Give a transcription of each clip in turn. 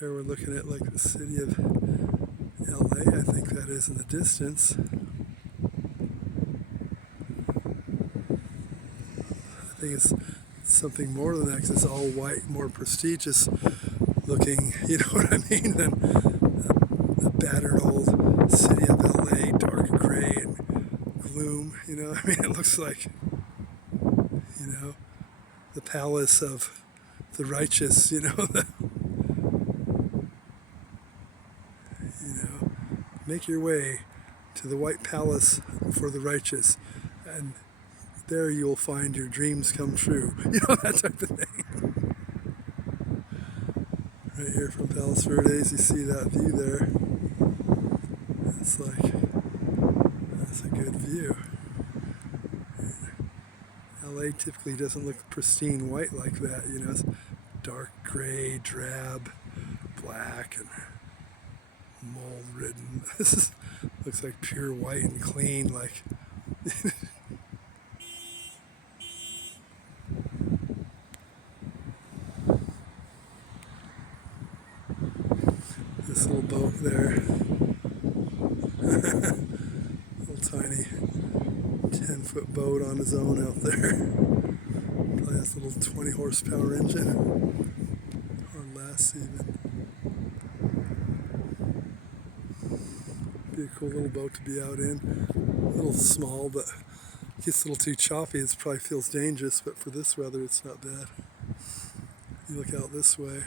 There we're looking at like the city of LA, I think that is in the distance. I think it's something more than that because it's all white, more prestigious looking, you know what I mean, than the battered old city of LA, dark gray and gloom, you know. I mean, it looks like, you know, the palace of the righteous, you know, you know, make your way to the White Palace for the righteous, and there you'll find your dreams come true. You know, that type of thing. Right here from Palos Verdes, you see that view there. It's like, that's a good view. LA typically doesn't look pristine white like that, you know, it's dark gray, drab, black, and mold ridden. This looks like pure white and clean, like this little boat there. Little tiny 10-foot boat on his own out there. Probably has a little 20 horsepower engine, or less even. Be a cool little boat to be out in. A little small, but it gets a little too choppy. It probably feels dangerous, but for this weather, it's not bad. You look out this way.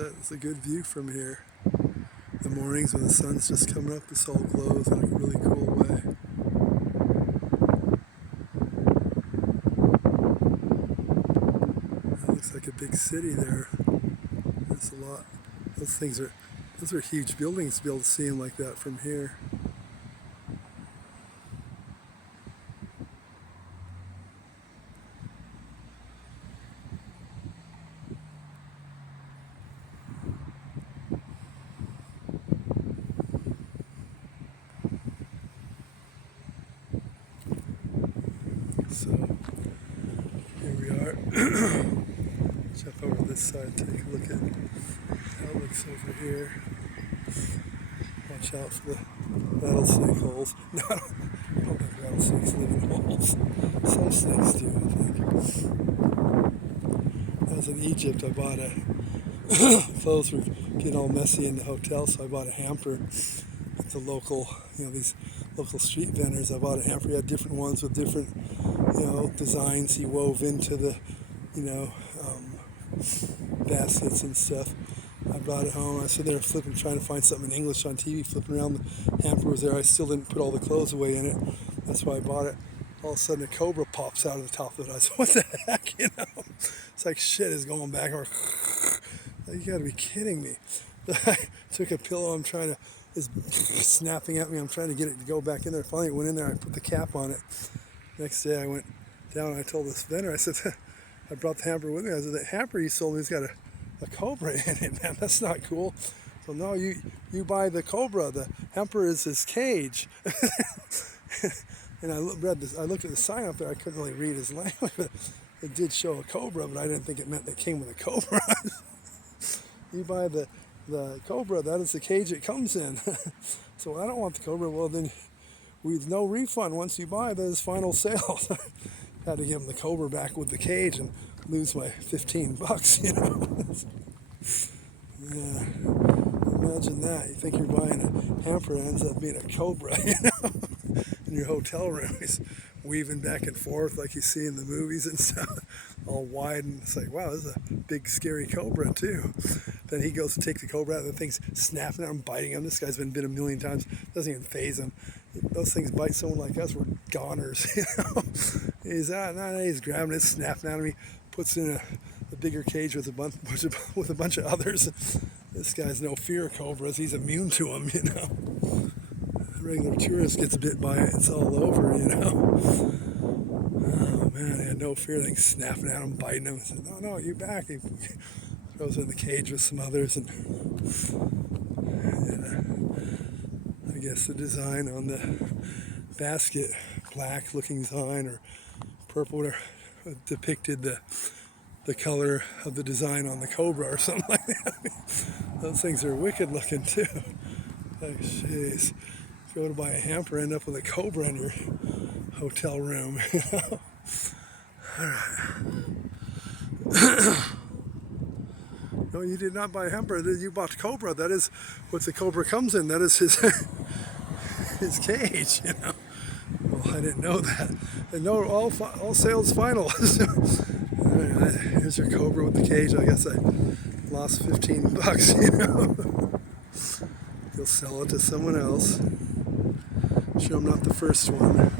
It's a good view from here. The mornings when the sun's just coming up, this all glows in a really cool way. That looks like a big city there. There's a lot. Those are huge buildings to be able to see them like that from here. So here we are. Jump over this side, take a look at how it looks over here. Watch out for the rattlesnake holes. No, I don't think rattlesnakes live in holes. Some snakes do, I think. I was in Egypt. I bought clothes were getting all messy in the hotel, so I bought a hamper at the local, these local street vendors. I bought a hamper. He had different ones with different, designs he wove into the, baskets and stuff. I brought it home. I was sitting there flipping, trying to find something in English on TV, flipping around. The hamper was there. I still didn't put all the clothes away in it. That's why I bought it. All of a sudden, a cobra pops out of the top of it. I said, "What the heck?" It's like shit is going back. You got to be kidding me. I took a pillow. It's snapping at me. I'm trying to get it to go back in there. Finally, it went in there. I put the cap on it. Next day, I went down and I told this vendor, I said, I brought the hamper with me. I said, "The hamper you sold me has got a cobra in it, man. That's not cool." So, "No, you buy the cobra. The hamper is his cage." And I looked at the sign up there. I couldn't really read his language, but it did show a cobra, but I didn't think it meant it came with a cobra. "You buy the cobra, that is the cage it comes in." So, "I don't want the cobra." "Well, then with no refund once you buy, there's final sale." Had to give him the cobra back with the cage and lose my $15, Yeah, imagine that. You think you're buying a hamper, it ends up being a cobra, in your hotel room. He's weaving back and forth like you see in the movies and stuff, all wide, and it's like, wow, this is a big scary cobra too. Then he goes to take the cobra out, and the thing's snapping at him, biting him. This guy's been bit a million times, doesn't even faze him. Those things bite someone like us, we're goners, He's he's grabbing it, snapping at him. He puts it in a bigger cage with a bunch of others. This guy's no fear of cobras. He's immune to them, regular tourist gets bit by it, it's all over, you know. Oh man, he had no fear. Things snapping at him, biting him. He said, "No, you back." He throws in the cage with some others, and yeah, I guess the design on the basket, black-looking design or purple, whatever, depicted the color of the design on the cobra or something like that. Those things are wicked looking too. Like, jeez, go to buy a hamper, end up with a cobra in your hotel room. You know? All right. No, you did not buy a hamper. You bought the cobra. That is what the cobra comes in. That is his his cage. You know. Well, I didn't know that. And no, all sales final. So, all right, here's your cobra with the cage. I guess I lost $15. You know. You'll sell it to someone else. Sure, I'm not the first one.